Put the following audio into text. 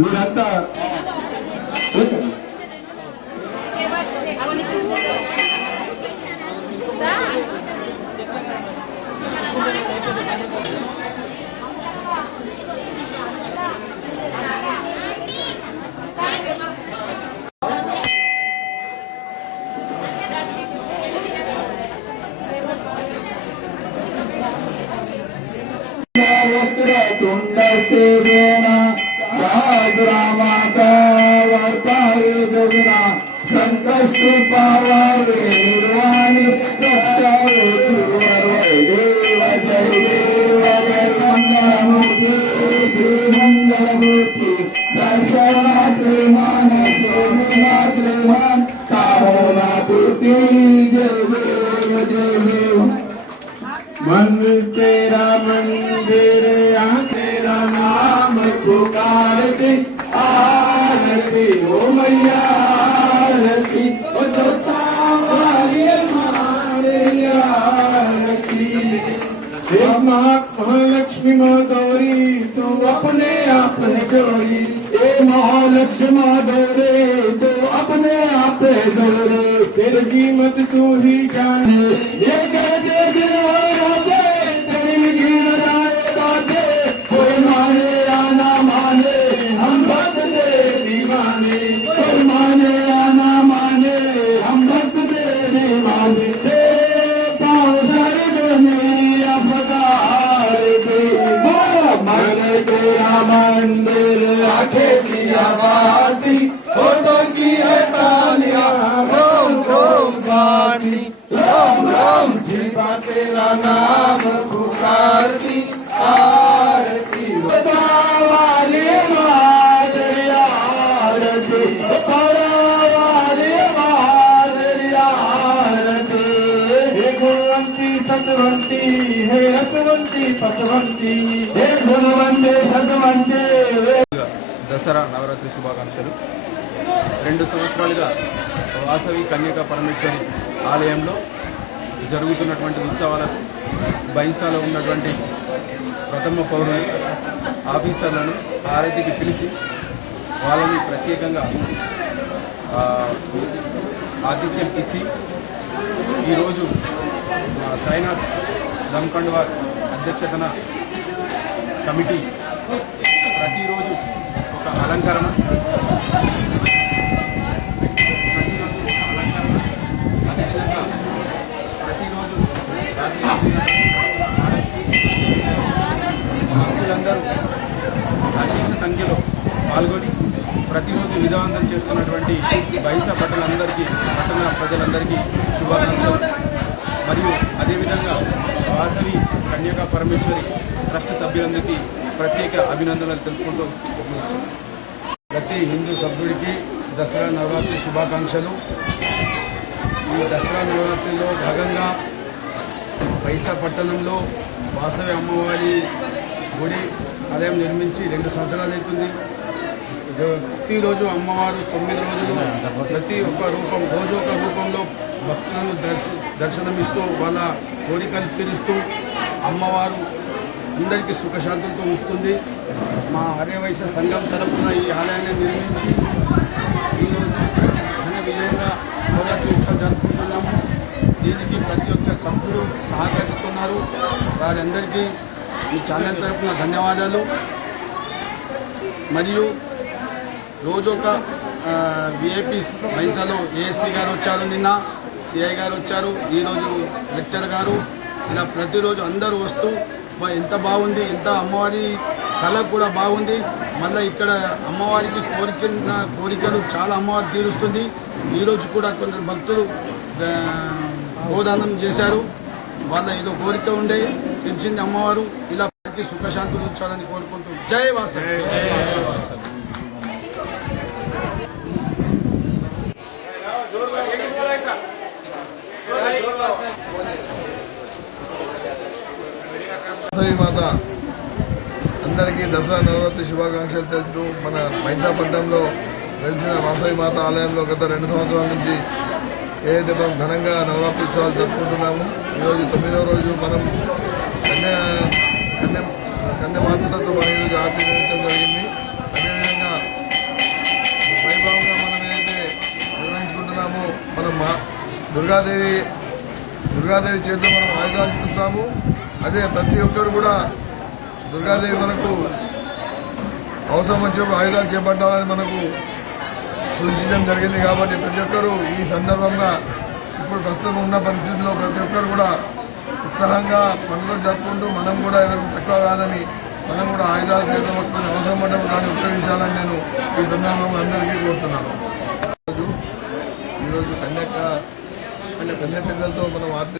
మీరంతా संकष्ट पावावे निर्वाणी सत्यावे देव जय देव जय मंगलमूर्ति श्री मंगलमूर्ति दर्शनात्रे मान सोमनात्रे मान कामनापूर्ति जय देव जय देव मंदिर तेरा मंदिर यहाँ तेरा नाम पुकारते आरती ओ मैया आरती ओ जोता वाली हमारे आरती हे महालक्ष्मी गौरी तू अपने आप जोरी हे महालक्ष्मी गौरी तू अपने आप जोरी तेरी कीमत तू ही जाने ये कहते कोई माने या ना माने हम भक्त दे दीवाने कोई माने या ना माने हम भक्त दे दीवाने पाँव सर्ग में अवतार के मन तेरा मंदिर आखे दिया बाती फोटो की है तालियां रोम रोम गाती रोम रोम जीवा तेरा नाम पुकारती आरती वाले मादरिया आरती वाले मादरिया आरती हे गुणवंती सतवंती हे रसवंती पतवंती हे गुणवंते सतवंते దసరా నవరాత్రి శుభాకాంక్షలు. 2 సంవత్సరాలుగా వాసవి కన్యకా పరమేశ్వరి ఆలయంలో జరుగుతున్నటువంటి ఉత్సవాలకు బైన్సాలో ఉన్నటువంటి ప్రథమ పౌరులు ఆఫీసర్లను ఆరతికి పిలిచి వాళ్ళని ప్రత్యేకంగా ఆతిథ్యం ఇచ్చి ఈరోజు సాయినాథ్ దమ్కండ్వార్ అధ్యక్షతన కమిటీ ప్రతిరోజు ఒక అలంకరణ అదేవిధంగా ప్రతిరోజు భక్తులందరూ అశేష సంఖ్యలో పాల్గొని ప్రతిరోజు విధానం చేస్తున్నటువంటి బైసా పట్టణ ప్రజలందరికీ శుభాకాంక్షలు. మరియు అదేవిధంగా వాసవి కన్యకా పరమేశ్వరి ట్రస్ట్ సభ్యులందరికీ ప్రత్యేక అభినందనలు తెలుపుకుంటూ ప్రతి హిందూ సభ్యుడికి దసరా నవరాత్రి శుభాకాంక్షలు. ఈ దసరా నవరాత్రిలో భాగంగా బైసా పట్టణంలో వాసవి అమ్మవారి గుడి ఆలయం నిర్మించి 2 సంవత్సరాలు అవుతుంది. ప్రతిరోజు అమ్మవారు 9 రోజులు ప్రతి ఒక్క రూపం రోజు ఒక రూపంలో భక్తులను దర్శనమిస్తూ వాళ్ళ కోరికలు తీరుస్తూ అమ్మవారు అందరికీ సుఖశాంతులతో ఉంచుతుంది. మా ఆర్యవైశ్య సంఘం తరపున ఈ ఆలయాన్ని నిర్మించి ఈరోజు ఘన విజయంగా నవరాత్రి ఉత్సవాలు జరుపుకుంటున్నాము. దీనికి ప్రతి ఒక్క సభ్యులు సహకరిస్తున్నారు. వారందరికీ ఈ ఛానల్ తరపున ధన్యవాదాలు. మరియు రోజు ఒక విఐపీస్ బైన్సాలో ఏఎస్పీ గారు వచ్చారు, నిన్న సిఐ గారు వచ్చారు, ఈరోజు లెక్చర్ గారు, ఇలా ప్రతిరోజు అందరూ వస్తూ ఎంత బాగుంది, ఎంత అమ్మవారి కళ కూడా బాగుంది. మళ్ళీ ఇక్కడ అమ్మవారికి కోరికలు చాలా అమ్మవారు తీరుస్తుంది. ఈరోజు కూడా కొందరు భక్తులు గోదానం చేశారు. వాళ్ళ ఏదో కోరిక ఉండే తెలిసింది అమ్మవారు. ఇలా ప్రతి సుఖశాంతులు ఉంచాలని కోరుకుంటూ జై వాసవి. వాసవి మాత అందరికీ దసరా నవరాత్రి శుభాకాంక్షలు తెలుపుతూ మన మైసాపట్నంలో వెలిసిన వాసవి మాత ఆలయంలో గత 2 సంవత్సరాల నుంచి ఏదైతే మనం ఘనంగా నవరాత్రి ఉత్సవాలు జరుపుకుంటున్నాము. ఈరోజు 9వ రోజు మనం కన్యమాతృతో మనం ఈరోజు ఆరతి నిర్వహించడం జరిగింది. అదేవిధంగా వైభవంగా మనం ఏదైతే నిర్వహించుకుంటున్నామో మనం దుర్గాదేవి చేతిలో మనం ఆయుధాలు చూస్తాము. అదే ప్రతి ఒక్కరు కూడా దుర్గాదేవి మనకు అవసరం వచ్చినప్పుడు ఆయుధాలు చేపట్టాలని మనకు సూచించడం జరిగింది. కాబట్టి ప్రతి ఒక్కరూ ఈ సందర్భంగా ఇప్పుడు ప్రస్తుతం ఉన్న పరిస్థితుల్లో ప్రతి ఒక్కరు కూడా ఉత్సాహంగా పండుగలు జరుపుకుంటూ మనం కూడా ఎవరికి తక్కువ కాదని మనం కూడా ఆయుధాలు చేతిలో పట్టుకుని అవసరం పడ్డప్పుడు దాన్ని ఉపయోగించాలని నేను ఈ సందర్భంగా అందరికీ కోరుతున్నాను. ఈరోజు కన్య పిల్లలతో మనం ఆర్తి